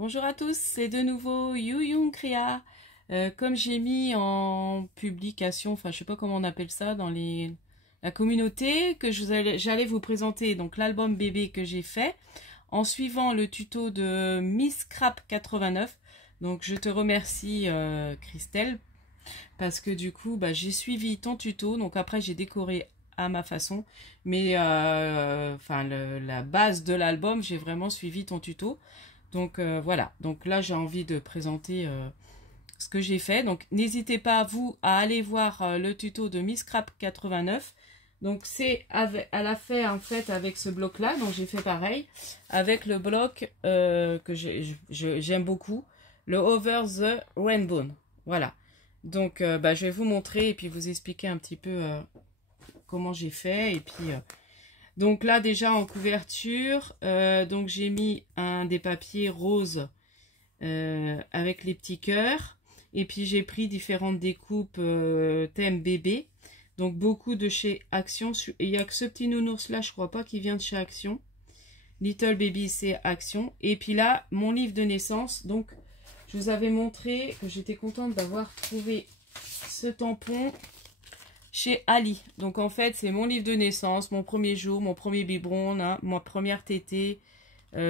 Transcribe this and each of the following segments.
Bonjour à tous, c'est de nouveau Yu Yung Créa. Comme j'ai mis en publication, enfin je sais pas comment on appelle ça dans la communauté, que j'allais vous présenter donc l'album bébé que j'ai fait en suivant le tuto de Miss Crap 89. Donc je te remercie Christelle parce que du coup j'ai suivi ton tuto. Donc après j'ai décoré à ma façon, mais enfin la base de l'album j'ai vraiment suivi ton tuto. Donc voilà, donc là j'ai envie de présenter ce que j'ai fait. Donc n'hésitez pas vous à aller voir le tuto de Miss Crap 89. Donc c'est elle a fait en fait avec ce bloc là, donc j'ai fait pareil avec le bloc que j'aime beaucoup, le Over the Rainbow. Voilà, donc je vais vous montrer et puis vous expliquer un petit peu comment j'ai fait. Et puis donc là déjà en couverture, donc j'ai mis des papiers roses avec les petits cœurs. Et puis j'ai pris différentes découpes thème bébé. Donc beaucoup de chez Action. Et il n'y a que ce petit nounours là, je crois pas qu'il vient de chez Action. Little Baby c'est Action. Et puis là, mon livre de naissance. Donc je vous avais montré que j'étais contente d'avoir trouvé ce tampon chez Ali. Donc en fait c'est mon livre de naissance, mon premier jour, mon premier biberon, hein, ma première tétée,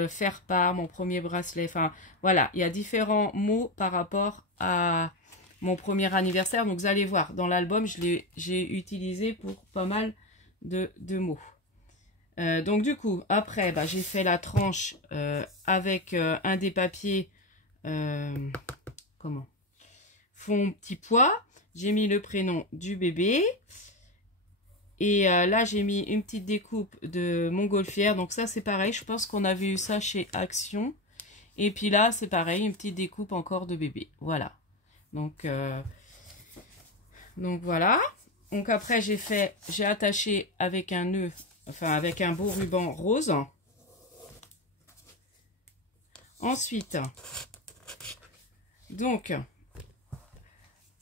faire part, mon premier bracelet. Enfin voilà, il y a différents mots par rapport à mon premier anniversaire. Donc vous allez voir, dans l'album j'ai utilisé pour pas mal de mots. Donc du coup après j'ai fait la tranche avec un des papiers fond petit pois. J'ai mis le prénom du bébé. Et là, j'ai mis une petite découpe de montgolfière. Donc ça, c'est pareil. Je pense qu'on avait eu ça chez Action. Et puis là, c'est pareil. Une petite découpe encore de bébé. Voilà. Donc voilà. Donc après, j'ai attaché avec un nœud, enfin avec un beau ruban rose. Ensuite, donc...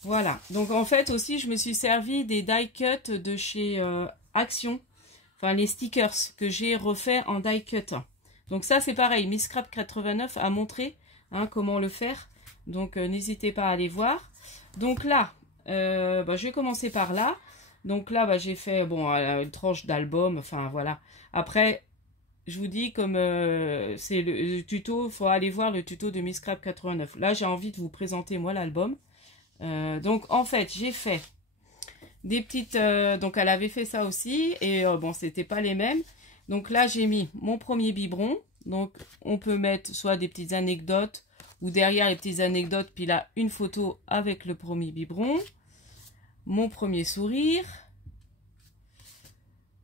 Voilà, donc en fait aussi je me suis servi des die cut de chez Action, enfin les stickers que j'ai refait en die cut. Donc ça c'est pareil, Miss Crap 89 a montré comment le faire, donc n'hésitez pas à aller voir. Donc là, je vais commencer par là. Donc là j'ai fait une tranche d'album, enfin voilà. Après je vous dis comme c'est le tuto, il faut aller voir le tuto de Miss Crap 89. Là j'ai envie de vous présenter moi l'album. Donc en fait j'ai fait des petites donc elle avait fait ça aussi et c'était pas les mêmes. Donc là j'ai mis mon premier biberon, donc on peut mettre soit des petites anecdotes ou derrière les petites anecdotes, puis là une photo avec le premier biberon, mon premier sourire,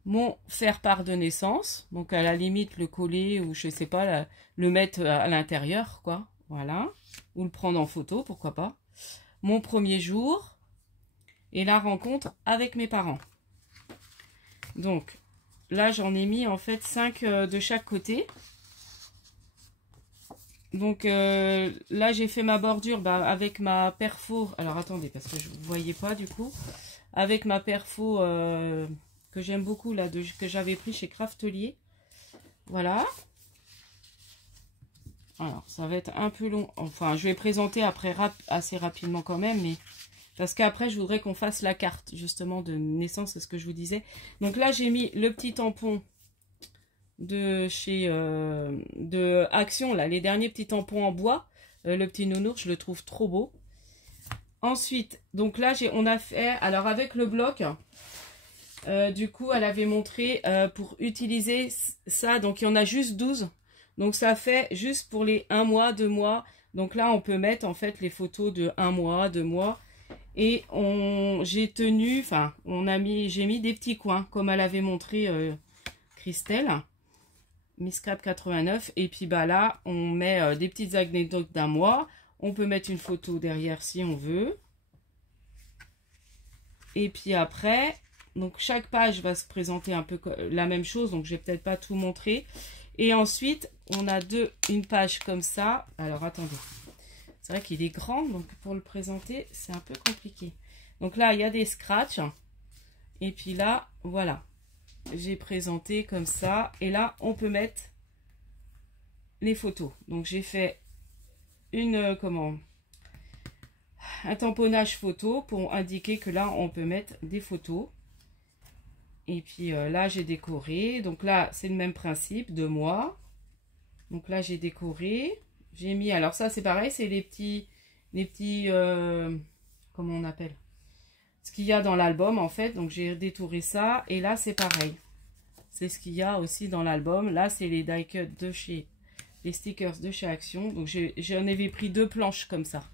mon faire part de naissance, donc à la limite le coller ou je sais pas le mettre à l'intérieur quoi, voilà, ou le prendre en photo, pourquoi pas. Mon premier jour et la rencontre avec mes parents. Donc là j'en ai mis en fait 5 de chaque côté. Donc là j'ai fait ma bordure avec ma perfo. Alors attendez parce que je ne voyais pas du coup. Avec ma perfo que j'aime beaucoup là, que j'avais pris chez Craftelier. Voilà. Alors, ça va être un peu long. Enfin, je vais présenter après assez rapidement quand même. Mais parce qu'après, je voudrais qu'on fasse la carte, justement, de naissance. C'est ce que je vous disais. Donc là, j'ai mis le petit tampon de chez de Action. Là, les derniers petits tampons en bois. Le petit nounours, je le trouve trop beau. Ensuite, donc là, on a fait... Alors, avec le bloc... du coup, elle avait montré pour utiliser ça. Donc, il y en a juste 12. Donc ça fait juste pour les 1 mois, 2 mois. Donc là on peut mettre en fait les photos de 1 mois, 2 mois. Et j'ai mis des petits coins comme elle avait montré Christelle, Miss Crap 89. Et puis là on met des petites anecdotes d'1 mois. On peut mettre une photo derrière si on veut. Et puis après, donc chaque page va se présenter un peu la même chose. Donc je vais peut-être pas tout montrer. Et ensuite, on a une page comme ça. Alors, attendez. C'est vrai qu'il est grand, donc pour le présenter, c'est un peu compliqué. Donc là, il y a des scratchs. Et puis là, voilà. J'ai présenté comme ça. Et là, on peut mettre les photos. Donc, j'ai fait comment, un tamponnage photo pour indiquer que là, on peut mettre des photos. Et puis là, j'ai décoré. Donc là, c'est le même principe de moi. Donc là, j'ai décoré. J'ai mis, alors ça, c'est pareil, c'est les petits, comment on appelle? Ce qu'il y a dans l'album, en fait. Donc j'ai détouré ça. Et là, c'est pareil. C'est ce qu'il y a aussi dans l'album. Là, c'est les die cuts de chez, les stickers de chez Action. Donc j'en avais pris 2 planches comme ça.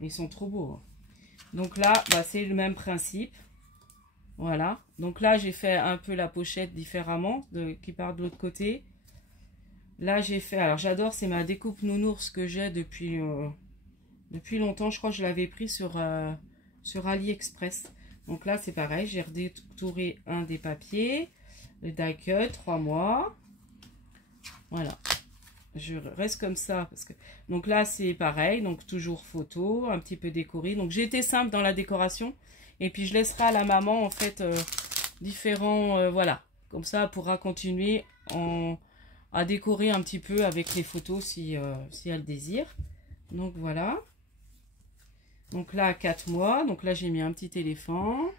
Ils sont trop beaux, hein. Donc là, bah, c'est le même principe. Voilà. Donc là, j'ai fait un peu la pochette différemment, qui part de l'autre côté. Là, j'ai fait... Alors, j'adore, c'est ma découpe nounours que j'ai depuis longtemps. Je crois que je l'avais pris sur AliExpress. Donc là, c'est pareil. J'ai redétouré un des papiers. Le die cut, 3 mois. Voilà. Je reste comme ça. Parce que... Donc là, c'est pareil. Donc, toujours photo, un petit peu décoré. Donc, j'ai été simple dans la décoration. Et puis, je laisserai à la maman, en fait, différents... voilà. Comme ça, elle pourra continuer à décorer un petit peu avec les photos si elle désire. Donc, voilà. Donc là, 4 mois. Donc là, j'ai mis un petit éléphant.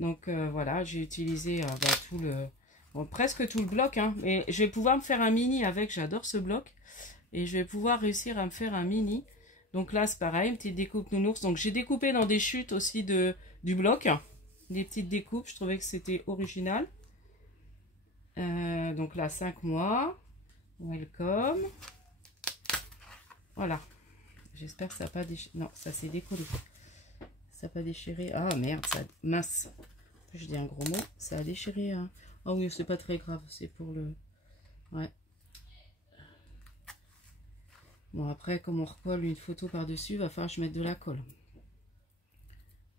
Donc, voilà. J'ai utilisé tout le... Bon, presque tout le bloc, hein, mais je vais pouvoir me faire un mini avec, j'adore ce bloc. Et je vais pouvoir réussir à me faire un mini. Donc là, c'est pareil, une petite découpe nounours. Donc j'ai découpé dans des chutes aussi du bloc. Des petites découpes, je trouvais que c'était original. Donc là, 5 mois. Welcome. Voilà. J'espère que ça n'a pas déchiré. Non, ça s'est décollé. Ça n'a pas déchiré. Ah merde, ça... mince. Je dis un gros mot. Ça a déchiré, hein. Ah oui, c'est pas très grave, c'est pour le... Ouais. Bon, après, comme on recolle une photo par-dessus, il va falloir que je mette de la colle.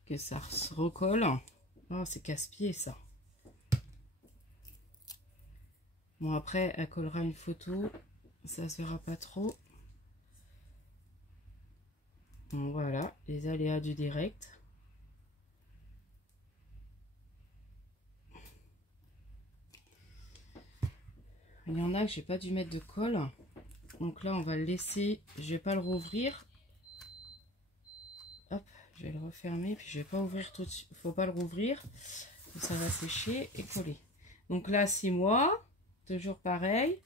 Que ça se recolle. Oh, c'est casse-pied, ça. Bon, après, elle collera une photo. Ça se verra pas trop. Bon, voilà, les aléas du direct. Il y en a que j'ai pas dû mettre de colle. Donc là, on va le laisser. Je vais pas le rouvrir. Hop, je vais le refermer. Puis je vais pas ouvrir tout de suite. Faut pas le rouvrir. Ça va sécher et coller. Donc là, 6 mois. Toujours pareil.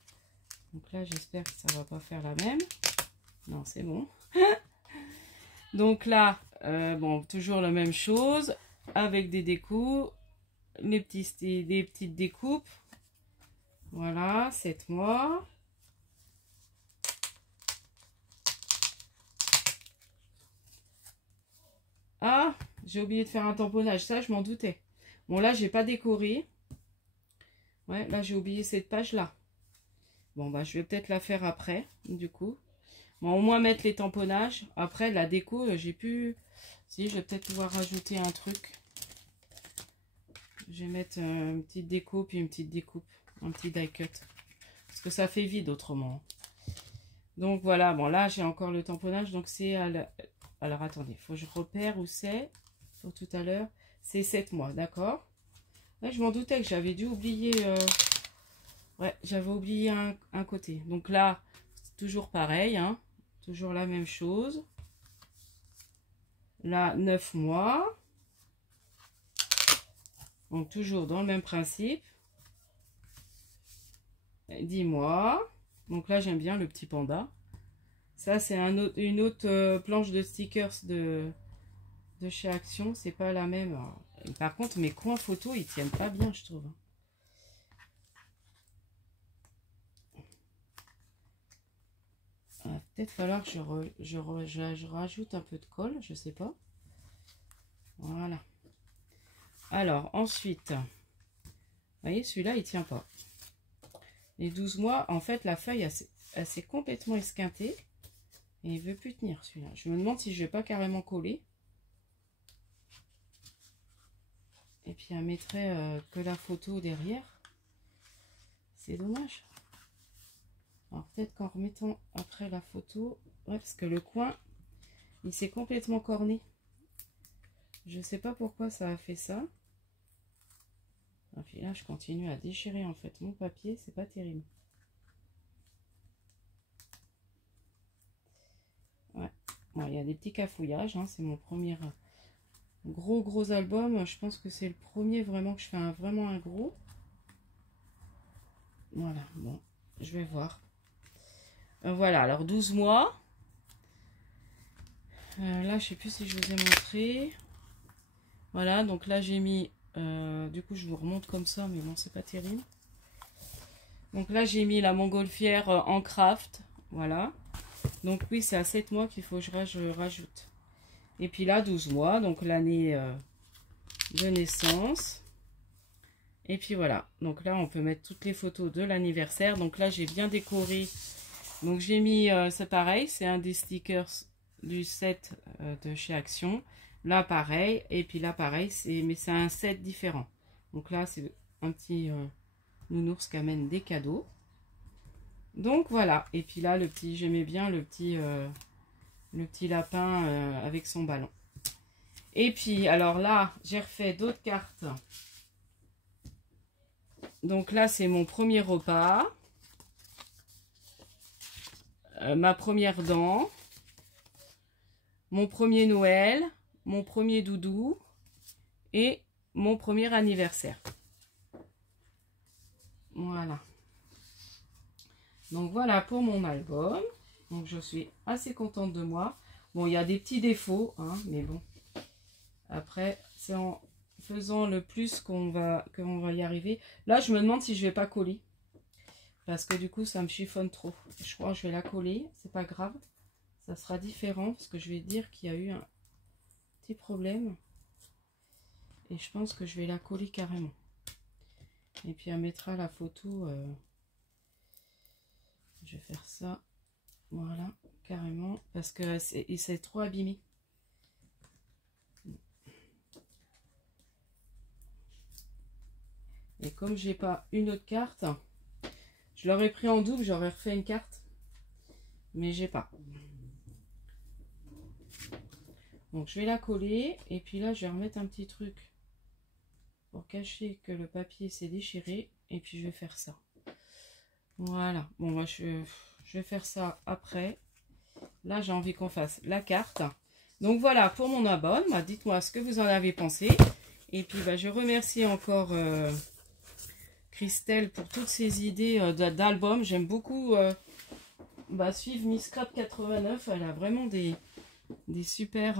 Donc là, j'espère que ça va pas faire la même. Non, c'est bon. Donc là, bon, toujours la même chose. Avec des découpes. Des petites découpes. Voilà, 7 mois. Ah, j'ai oublié de faire un tamponnage. Ça, je m'en doutais. Bon, là, j'ai pas décoré. Ouais, là, j'ai oublié cette page-là. Bon, bah, je vais peut-être la faire après, du coup. Bon, au moins mettre les tamponnages. Après, la déco, j'ai pu... Si, je vais peut-être pouvoir rajouter un truc. Je vais mettre une petite déco, puis une petite découpe. Un petit die cut. Parce que ça fait vide autrement. Donc, voilà. Bon, là, j'ai encore le tamponnage. Donc, c'est à la... Alors, attendez. Il faut que je repère où c'est. Pour tout à l'heure. C'est 7 mois, d'accord? Ouais, je m'en doutais que j'avais dû oublier... Ouais, j'avais oublié un côté. Donc là, toujours pareil, hein. Toujours la même chose. Là, 9 mois. Donc toujours dans le même principe. 10 mois. Donc là, j'aime bien le petit panda. Ça, c'est une autre planche de stickers de chez Action. C'est pas la même. Par contre, mes coins photos, ils tiennent pas bien, je trouve. Peut-être falloir que je rajoute un peu de colle, je sais pas. Voilà. Alors, ensuite, vous voyez, celui-là, il tient pas. Les 12 mois, en fait, la feuille, elle s'est complètement esquintée. Et il veut plus tenir, celui-là. Je me demande si je vais pas carrément coller. Et puis, elle mettrait que la photo derrière. C'est dommage. Alors, peut-être qu'en remettant après la photo... Ouais, parce que le coin, il s'est complètement corné. Je sais pas pourquoi ça a fait ça. Et puis là, je continue à déchirer en fait mon papier. C'est pas terrible. Bon, il y a des petits cafouillages, hein, c'est mon premier gros album. Je pense que c'est le premier vraiment que je fais vraiment un gros. Voilà, bon, je vais voir. Voilà, alors 12 mois. Là, je sais plus si je vous ai montré. Voilà, donc là, j'ai mis... du coup, je vous remonte comme ça, mais bon, c'est pas terrible. Donc là, j'ai mis la montgolfière en craft. Voilà. Donc oui, c'est à 7 mois qu'il faut que je rajoute. Et puis là, 12 mois, donc l'année de naissance. Et puis voilà. Donc là, on peut mettre toutes les photos de l'anniversaire. Donc là, j'ai bien décoré. Donc j'ai mis, c'est pareil, c'est un des stickers du set de chez Action. Là, pareil. Et puis là, pareil, mais c'est un set différent. Donc là, c'est un petit nounours qui amène des cadeaux. Donc voilà. Et puis là, le petit, j'aimais bien le petit lapin avec son ballon. Et puis, alors là, j'ai refait d'autres cartes. Donc là, c'est mon premier repas. Ma première dent. Mon premier Noël. Mon premier doudou. Et mon premier anniversaire. Voilà. Donc voilà pour mon album. Donc je suis assez contente de moi. Bon, il y a des petits défauts, hein, mais bon. Après, c'est en faisant le plus qu'on va y arriver. Là, je me demande si je vais pas coller. Parce que du coup, ça me chiffonne trop. Je crois que je vais la coller. C'est pas grave. Ça sera différent parce que je vais dire qu'il y a eu un petit problème. Et je pense que je vais la coller carrément. Et puis, elle mettra la photo. Je vais faire ça. Voilà, carrément. Parce que c'est trop abîmé. Et comme j'ai pas une autre carte, je l'aurais pris en double, j'aurais refait une carte. Mais j'ai pas. Donc je vais la coller. Et puis là, je vais remettre un petit truc pour cacher que le papier s'est déchiré. Et puis je vais faire ça. Voilà. Bon, moi, je vais faire ça après. Là, j'ai envie qu'on fasse la carte. Donc voilà pour mon album. Dites-moi ce que vous en avez pensé. Et puis, je remercie encore Christelle pour toutes ces idées d'albums. J'aime beaucoup suivre Miss Crap 89. Elle a vraiment des super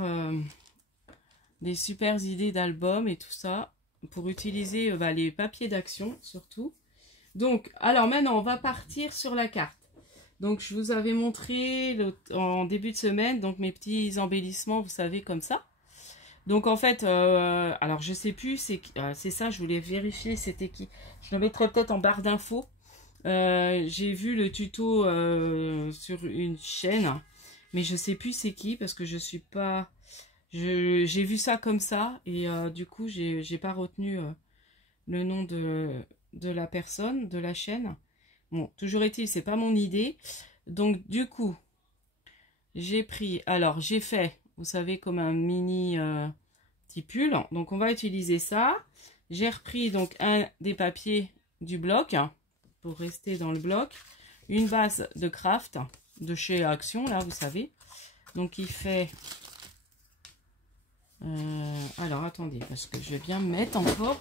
idées d'albums et tout ça pour utiliser les papiers d'action surtout. Donc, alors maintenant, on va partir sur la carte. Donc, je vous avais montré en début de semaine, donc mes petits embellissements, vous savez, comme ça. Donc, en fait, alors je sais plus, c'est ça, je voulais vérifier, c'était qui. Je le mettrai peut-être en barre d'infos. J'ai vu le tuto sur une chaîne, mais je sais plus c'est qui, parce que je suis pas... J'ai vu ça comme ça, et du coup, j'ai pas retenu le nom de la personne, de la chaîne. Bon, toujours est-il, c'est pas mon idée. Donc, du coup, j'ai pris... Alors, j'ai fait, vous savez, comme un mini petit pull. Donc, on va utiliser ça. J'ai repris donc un des papiers du bloc, pour rester dans le bloc. Une base de craft, de chez Action, là, vous savez. Donc, il fait... alors, attendez, parce que je vais bien me mettre encore.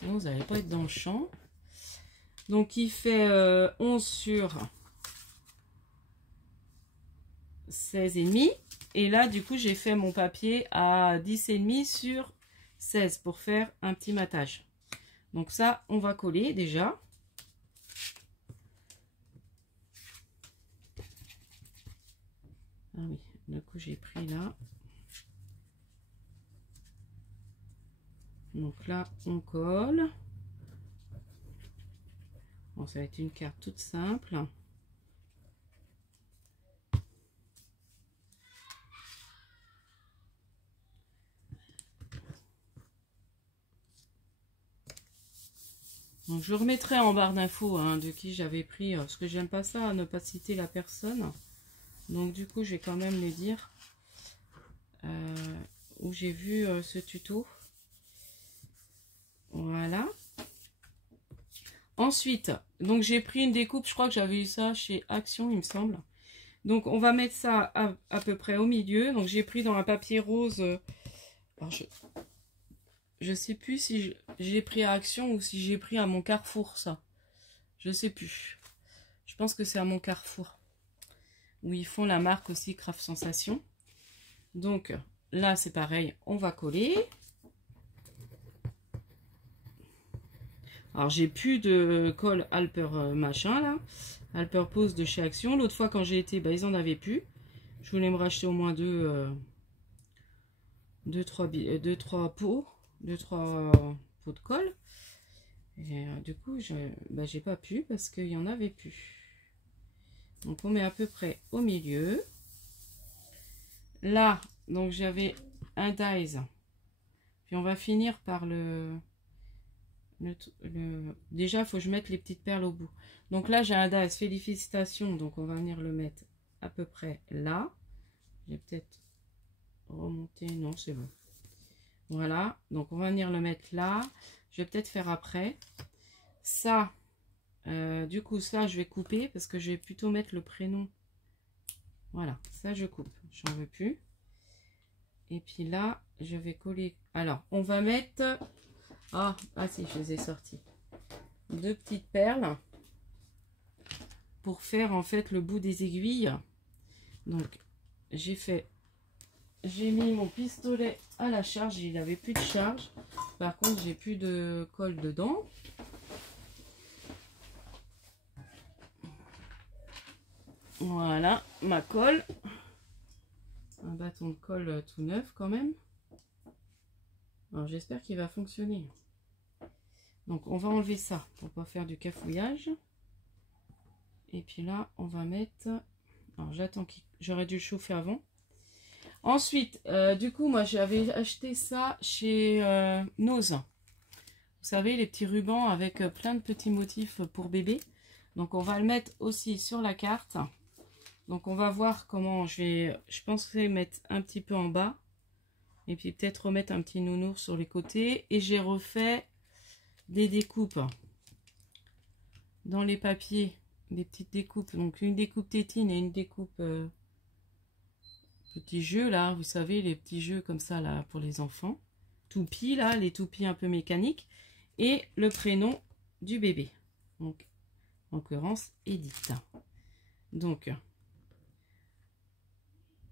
Sinon, vous n'allez pas être dans le champ. Donc, il fait 11 sur 16,5. Et là, du coup, j'ai fait mon papier à 10,5 sur 16 pour faire un petit matage. Donc, ça, on va coller déjà. Ah oui, du coup, j'ai pris là. Donc là, on colle. Bon, ça va être une carte toute simple. Donc je remettrai en barre d'infos de qui j'avais pris, parce que j'aime pas ça, ne pas citer la personne. Donc du coup, je vais quand même les dire où j'ai vu ce tuto. Voilà. Ensuite, donc j'ai pris une découpe, je crois que j'avais eu ça chez Action, il me semble. Donc on va mettre ça à peu près au milieu. Donc j'ai pris dans un papier rose. Alors je sais plus si j'ai pris à Action ou si j'ai pris à mon Carrefour ça. Je sais plus. Je pense que c'est à mon Carrefour. Où ils font la marque aussi Craft Sensation. Donc là c'est pareil, on va coller. Alors j'ai plus de colle Alper machin là. Alper Pose de chez Action. L'autre fois quand j'ai été, bah, ils en avaient plus. Je voulais me racheter au moins deux, trois pots de colle. Et du coup, j'ai pas pu parce qu'il y en avait plus. Donc on met à peu près au milieu. Là, donc j'avais un dies. Puis on va finir par déjà, il faut que je mette les petites perles au bout. Donc là, j'ai un dies, félicitations. Donc on va venir le mettre à peu près là. Je vais peut-être remonter. Non, c'est bon. Voilà, donc on va venir le mettre là. Je vais peut-être faire après. Ça, du coup, ça, je vais couper parce que je vais plutôt mettre le prénom. Voilà, ça, je coupe. J'en veux plus. Et puis là, je vais coller. Alors, on va mettre... Ah si, je les ai sortis. Deux petites perles pour faire en fait le bout des aiguilles. Donc, j'ai mis mon pistolet à la charge, il n'avait plus de charge. Par contre, j'ai plus de colle dedans. Voilà, ma colle. Un bâton de colle tout neuf quand même. Alors, j'espère qu'il va fonctionner. Donc, on va enlever ça pour pas faire du cafouillage. Et puis là, on va mettre... Alors, j'attends qu'il... J'aurais dû le chauffer avant. Ensuite, du coup, moi, j'avais acheté ça chez Nose. Vous savez, les petits rubans avec plein de petits motifs pour bébé. Donc, on va le mettre aussi sur la carte. Donc, on va voir comment je pensais mettre un petit peu en bas. Et puis, peut-être remettre un petit nounours sur les côtés. Et j'ai refait des découpes dans les papiers. Des petites découpes. Donc, une découpe tétine et une découpe... petits jeux là, vous savez, les petits jeux comme ça là pour les enfants. Toupies là, les toupies un peu mécaniques. Et le prénom du bébé. Donc, en l'occurrence, Edith. Donc,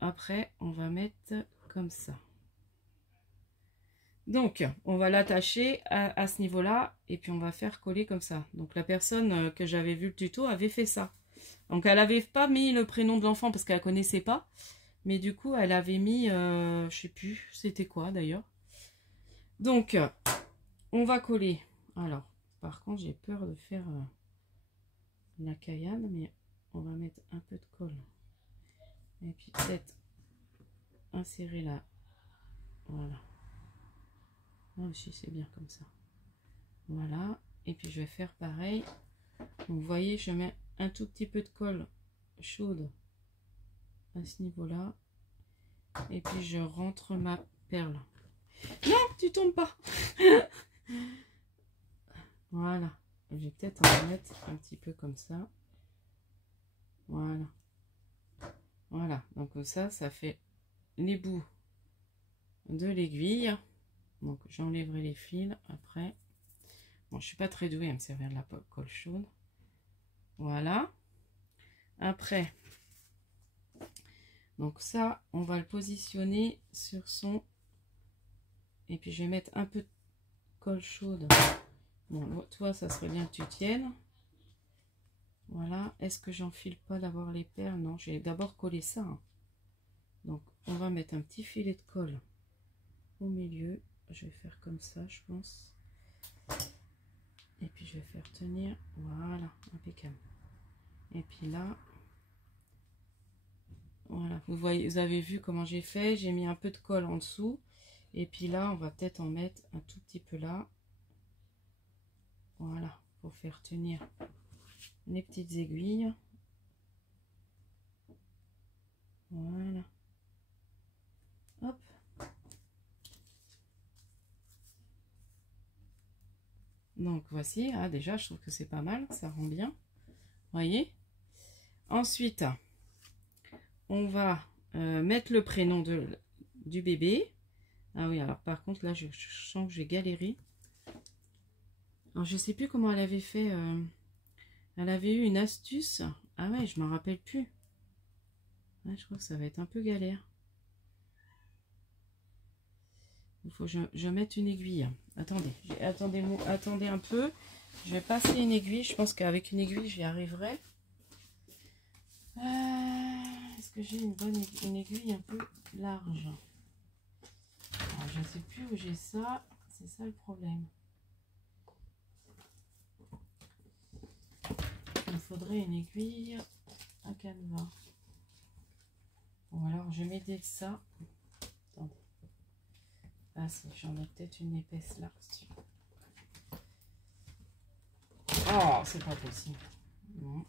après, on va mettre comme ça. Donc, on va l'attacher à ce niveau-là. Et puis, on va faire coller comme ça. Donc, la personne que j'avais vu le tuto avait fait ça. Donc, elle n'avait pas mis le prénom de l'enfant parce qu'elle ne connaissait pas. Mais du coup, elle avait mis, je sais plus, c'était quoi d'ailleurs. Donc, on va coller. Alors, par contre, j'ai peur de faire la caillade, mais on va mettre un peu de colle. Et puis peut-être insérer là. Voilà. Là aussi, c'est bien comme ça. Voilà. Et puis, je vais faire pareil. Donc, vous voyez, je mets un tout petit peu de colle chaude à ce niveau-là. Et puis je rentre ma perle. Non, tu tombes pas. Voilà. Je vais peut-être en mettre un petit peu comme ça. Voilà. Voilà. Donc ça fait les bouts de l'aiguille. Donc j'enlèverai les fils après. Bon, je suis pas très douée à me servir de la colle chaude. Voilà. Après... Donc ça, on va le positionner sur son... Et puis je vais mettre un peu de colle chaude. Bon, toi, ça serait bien que tu tiennes. Voilà. Est-ce que j'enfile pas d'abord les perles? Non, je vais d'abord coller ça. Hein. Donc, on va mettre un petit filet de colle au milieu. Je vais faire comme ça, je pense. Et puis, je vais faire tenir. Voilà, impeccable. Et puis là... Voilà, vous voyez, vous avez vu comment j'ai fait. J'ai mis un peu de colle en dessous. Et puis là, on va peut-être en mettre un tout petit peu là. Voilà, pour faire tenir les petites aiguilles. Voilà. Hop. Donc voici, ah, déjà je trouve que c'est pas mal, ça rend bien. Voyez. Ensuite, on va mettre le prénom du bébé. Ah oui, alors par contre, là, je sens que j'ai galéré. Alors, je sais plus comment elle avait fait. Elle avait eu une astuce. Ah ouais, je m'en rappelle plus. Ouais, je crois que ça va être un peu galère. Il faut que je mette une aiguille. Attendez, attendez un peu. Je vais passer une aiguille. Je pense qu'avec une aiguille, j'y arriverai. Est-ce que j'ai une aiguille un peu large? Alors, je ne sais plus où j'ai ça. C'est ça le problème. Il me faudrait une aiguille à canevas. Bon, alors je vais m'aider de ça. Attendez. Ah si, j'en ai peut-être une épaisse là. Oh, c'est pas possible. Non.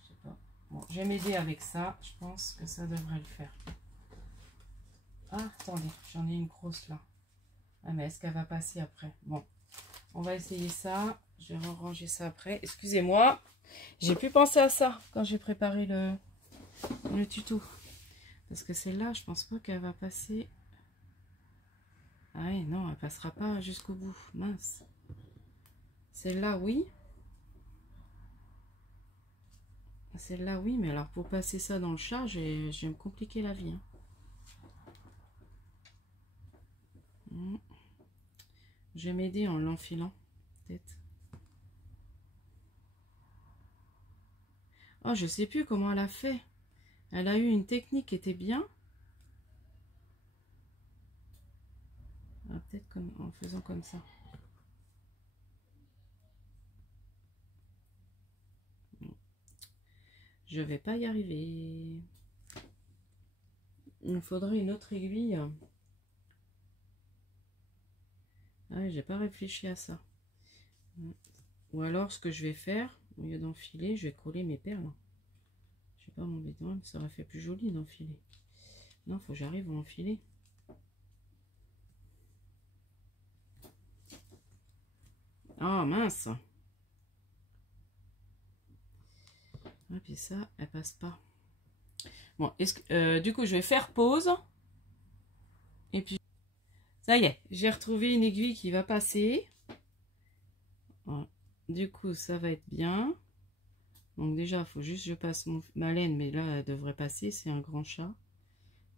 Je sais pas. Bon, je vais m'aider avec ça. Je pense que ça devrait le faire. Ah, attendez, j'en ai une grosse là. Ah, mais est-ce qu'elle va passer après? Bon, on va essayer ça. Je vais ranger ça après. Excusez-moi. J'ai pu penser à ça quand j'ai préparé le tuto. Parce que celle-là, je pense pas qu'elle va passer. Ah oui, non, elle passera pas jusqu'au bout. Mince. Celle-là, oui. Celle-là, oui, mais alors pour passer ça dans le chat, je vais me compliquer la vie. Hein. Je vais m'aider en l'enfilant, peut-être. Oh, je sais plus comment elle a fait. Elle a eu une technique qui était bien. Ah, peut-être comme en faisant comme ça. Je vais pas y arriver. Il me faudrait une autre aiguille. Ah oui, j'ai pas réfléchi à ça. Ou alors, ce que je vais faire, au lieu d'enfiler, je vais coller mes perles. Je sais pas m'embêter, mais ça aurait fait plus joli d'enfiler. Non, faut que j'arrive à enfiler. Ah, mince. Ah, puis ça, elle passe pas. Bon, du coup, je vais faire pause. Et puis, ça y est, j'ai retrouvé une aiguille qui va passer. Voilà. Du coup, ça va être bien. Donc déjà, il faut juste que je passe ma laine, mais là, elle devrait passer. C'est un grand chat.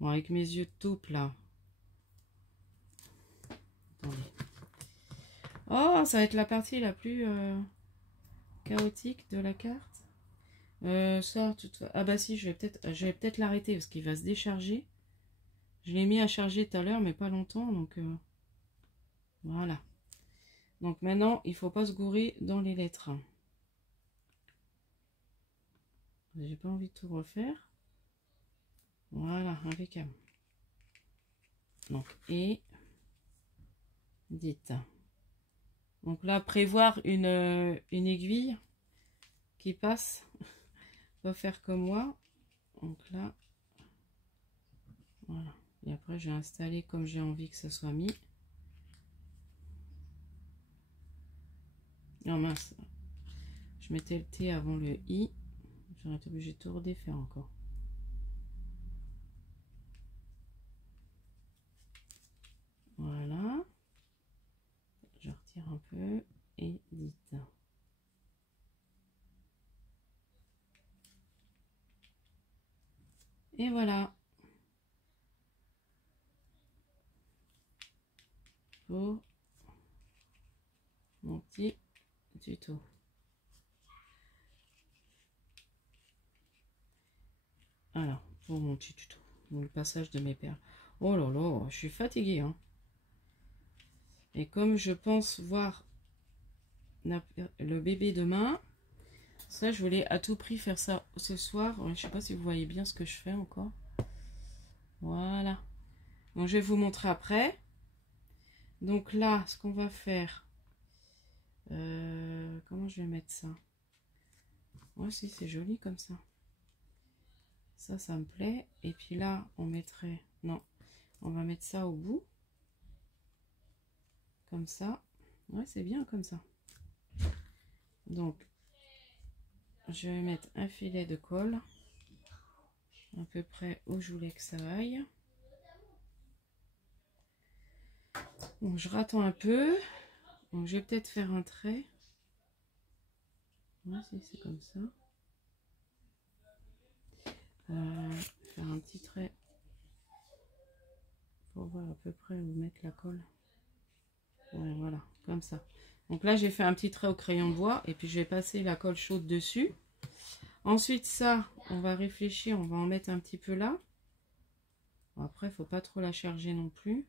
Bon, avec mes yeux de taupe, là. Attendez. Oh, ça va être la partie la plus chaotique de la carte. Ça, ah bah si, je vais peut-être l'arrêter parce qu'il va se décharger. Je l'ai mis à charger tout à l'heure, mais pas longtemps, donc voilà. Donc maintenant, il faut pas se gourer dans les lettres. J'ai pas envie de tout refaire. Voilà, impeccable. Donc, et dites. Donc là, prévoir une aiguille qui passe. Va faire comme moi. Donc là, voilà. Et après, j'ai installé comme j'ai envie que ça soit mis. Non, mince. Je mettais le T avant le I. J'aurais été obligé de tout redéfaire encore. Voilà. Je retire un peu et dites. Et voilà. Pour mon petit tuto. Alors, pour mon petit tuto. Donc, le passage de mes perles. Oh là là, je suis fatiguée. Hein. Et comme je pense voir le bébé demain, ça, je voulais à tout prix faire ça ce soir. Je sais pas si vous voyez bien ce que je fais encore. Voilà. Donc, je vais vous montrer après. Donc là, ce qu'on va faire... comment je vais mettre ça? Ouais, si, c'est joli comme ça. Ça me plaît. Et puis là, on mettrait... Non, on va mettre ça au bout. Comme ça. Ouais, c'est bien comme ça. Donc, je vais mettre un filet de colle. à peu près où je voulais que ça aille. Bon, je rattends un peu. Donc, je vais peut-être faire un trait. Ouais, si c'est comme ça. Faire un petit trait pour voir à peu près où mettre la colle. Ouais, voilà, comme ça. Donc là, j'ai fait un petit trait au crayon de bois et puis je vais passer la colle chaude dessus. Ensuite, ça, on va réfléchir, on va en mettre un petit peu là. Bon, après, il ne faut pas trop la charger non plus.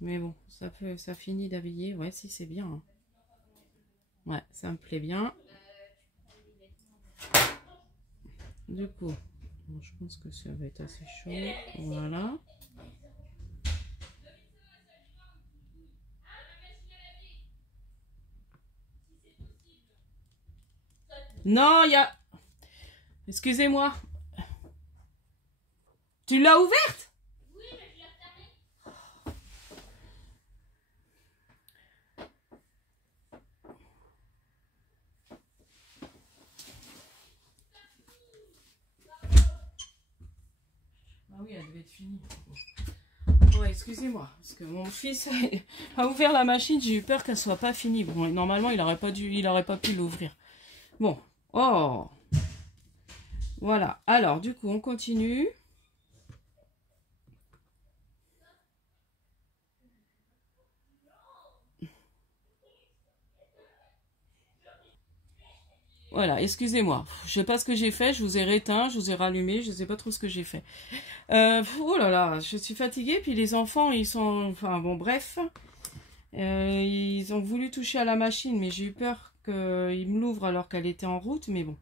Mais bon, ça finit d'habiller. Ouais, si, c'est bien. Hein. Ouais, ça me plaît bien. Du coup, bon, je pense que ça va être assez chaud. Voilà. Non, il y a... Excusez-moi. Tu l'as ouverte? Oui, mais je l'ai refermée. Ah oui, elle devait être finie. Ouais, excusez-moi, parce que mon fils a ouvert la machine, j'ai eu peur qu'elle soit pas finie. Bon, normalement, il aurait pas pu l'ouvrir. Bon, oh, voilà. Alors, du coup, on continue. Voilà, excusez-moi. Je sais pas ce que j'ai fait, je vous ai réteint, je vous ai rallumé, je sais pas trop ce que j'ai fait. Oh là là, je suis fatiguée, puis les enfants, ils sont... Enfin, bon, bref. Ils ont voulu toucher à la machine, mais j'ai eu peur qu'ils me l'ouvrent alors qu'elle était en route, mais bon.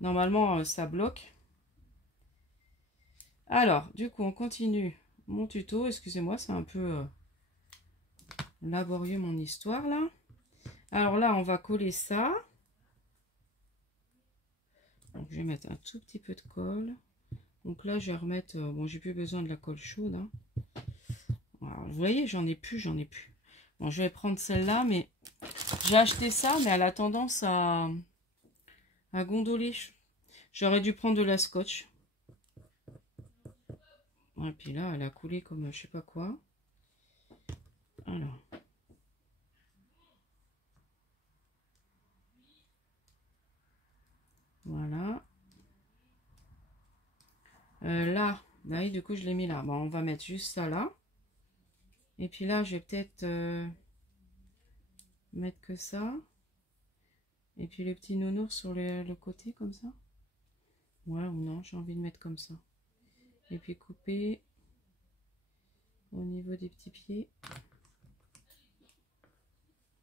Normalement, ça bloque. Alors, du coup, on continue mon tuto. Excusez-moi, c'est un peu laborieux mon histoire, là. Alors là, on va coller ça. Donc, je vais mettre un tout petit peu de colle. Donc là, je vais remettre... bon, j'ai plus besoin de la colle chaude. Hein. Alors, vous voyez, j'en ai plus. Bon, je vais prendre celle-là, mais... J'ai acheté ça, mais elle a tendance à gondoler. J'aurais dû prendre de la scotch. Et puis là, elle a coulé comme je sais pas quoi. Alors. Voilà. Là, oui, du coup, je l'ai mis là. Bon, on va mettre juste ça là. Et puis là, je vais peut-être mettre que ça. Et puis le petit nounours sur le côté, comme ça. Ouais ou non, j'ai envie de mettre comme ça. Et puis couper au niveau des petits pieds.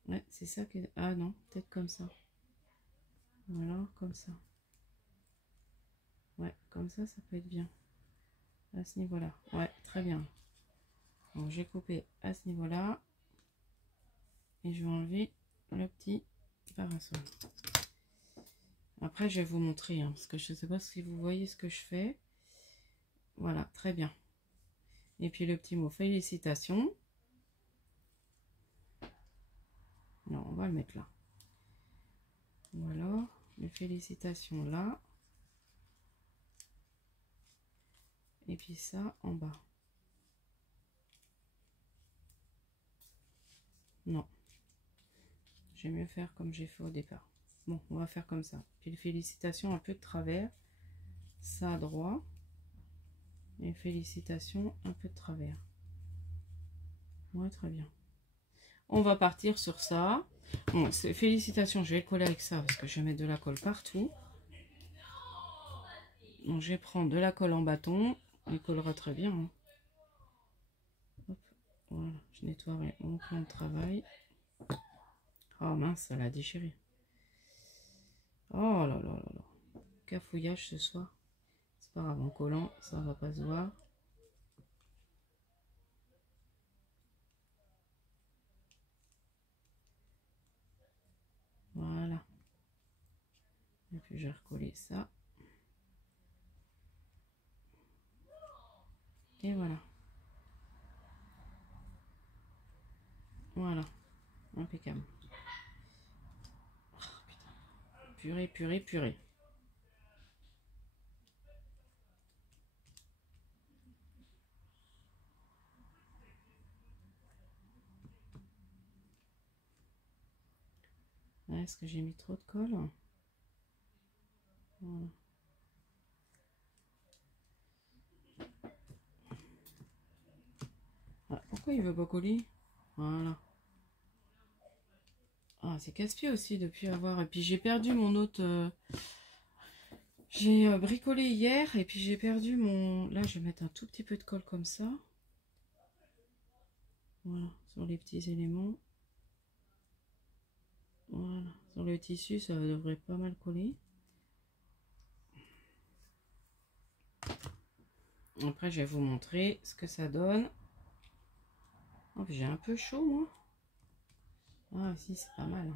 Ouais, c'est ça que... Ah non, peut-être comme ça. Voilà, comme ça. Ouais, comme ça peut être bien. À ce niveau-là. Ouais, très bien. Donc, j'ai coupé à ce niveau-là. Et je vais enlever le petit parasol. Après, je vais vous montrer, hein, parce que je ne sais pas si vous voyez ce que je fais. Voilà, très bien. Et puis le petit mot félicitations. Non, on va le mettre là. Voilà, les félicitations là. Et puis ça en bas. Non. Je vais mieux faire comme j'ai fait au départ. Bon, on va faire comme ça. Puis les félicitations un peu de travers. Ça à droite. Et félicitations un peu de travers. Ouais, très bien. On va partir sur ça. Bon, félicitations, je vais le coller avec ça parce que je vais mettre de la colle partout. Donc, je vais prendre de la colle en bâton. Il collera très bien. Hein. Hop, voilà, je nettoierai mon plan de travail. Oh mince, ça l'a déchiré. Oh là là là là. Cafouillage ce soir. C'est pas grave, en collant, ça va pas se voir. Voilà. Et puis je vais recoller ça. Et voilà. Voilà. Impeccable. Oh, putain. Purée, purée, purée. Est-ce que j'ai mis trop de colle? Voilà. Ah, pourquoi il veut pas coller? Voilà. Ah, c'est casse-pied aussi depuis avoir... Et puis j'ai perdu mon autre... J'ai bricolé hier et puis j'ai perdu mon... Là, je vais mettre un tout petit peu de colle comme ça. Voilà, sur les petits éléments. Voilà, sur le tissu, ça devrait pas mal coller. Après, je vais vous montrer ce que ça donne. Oh, j'ai un peu chaud, moi. Ah, si, c'est pas mal.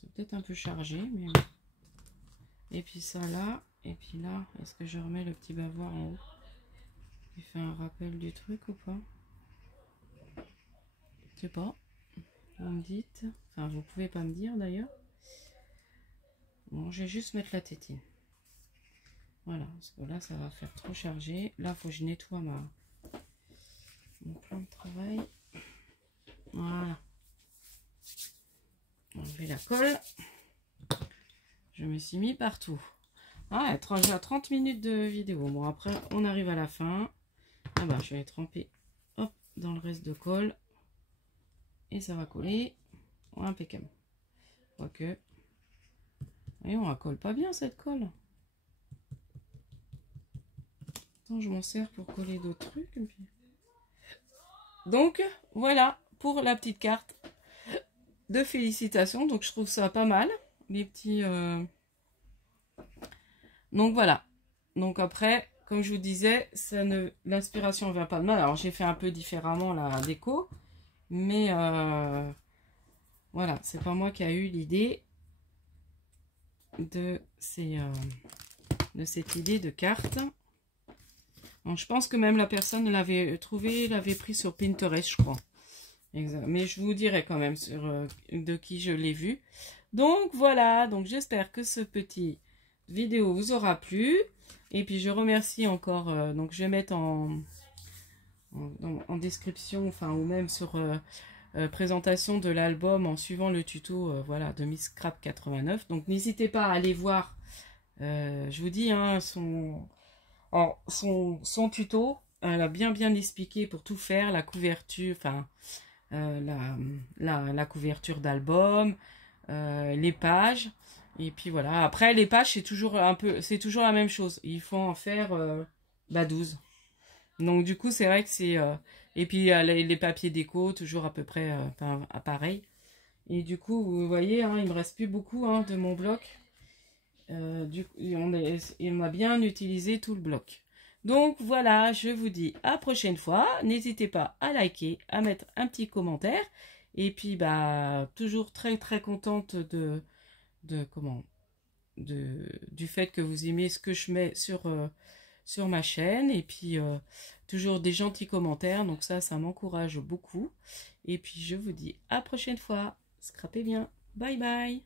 C'est peut-être un peu chargé, mais... Et puis ça, là. Et puis là, est-ce que je remets le petit bavoir en haut? Il fait un rappel du truc ou pas? Je sais pas. Vous me dites. Enfin, vous pouvez pas me dire, d'ailleurs. Bon, je vais juste mettre la tétine. Voilà, parce que là, ça va faire trop chargé. Là, il faut que je nettoie mon plan de travail. Voilà. Enlever la colle. Je me suis mis partout. Ah, j'ai 30 minutes de vidéo. Bon, après, on arrive à la fin. Ah bah, je vais tremper hop, dans le reste de colle. Et ça va coller. Oh, impeccable. Quoique. Et on la colle pas bien, cette colle. Attends, je m'en sers pour coller d'autres trucs. Et puis... Donc, voilà pour la petite carte de félicitations. Donc, je trouve ça pas mal. Les petits... Donc, voilà. Donc, après, comme je vous disais, l'inspiration ne vient pas de mal. Alors, j'ai fait un peu différemment la déco. Mais, voilà. C'est pas moi qui a eu l'idée de cette idée de carte. Donc, je pense que même la personne l'avait trouvé, l'avait pris sur Pinterest, je crois. Exact. Mais je vous dirai quand même de qui je l'ai vu. Donc voilà, donc j'espère que ce petit vidéo vous aura plu. Et puis je remercie encore, donc je vais mettre en description, enfin ou même sur présentation de l'album en suivant le tuto voilà, de Miss Scrap 89. Donc n'hésitez pas à aller voir, je vous dis, hein, son tuto. Elle a bien expliqué pour tout faire, la couverture, enfin... la couverture d'album, les pages, et puis voilà. Après les pages c'est toujours la même chose, il faut en faire 12. Donc du coup c'est vrai que c'est et puis les papiers déco toujours à peu près pareil. Et du coup vous voyez, hein, il me reste plus beaucoup, hein, de mon bloc. Il m'a bien utilisé tout le bloc. Donc voilà, je vous dis à la prochaine fois. N'hésitez pas à liker, à mettre un petit commentaire. Et puis bah toujours très contente du fait que vous aimez ce que je mets sur ma chaîne. Et puis toujours des gentils commentaires. Donc ça m'encourage beaucoup. Et puis je vous dis à la prochaine fois. Scrapez bien. Bye bye.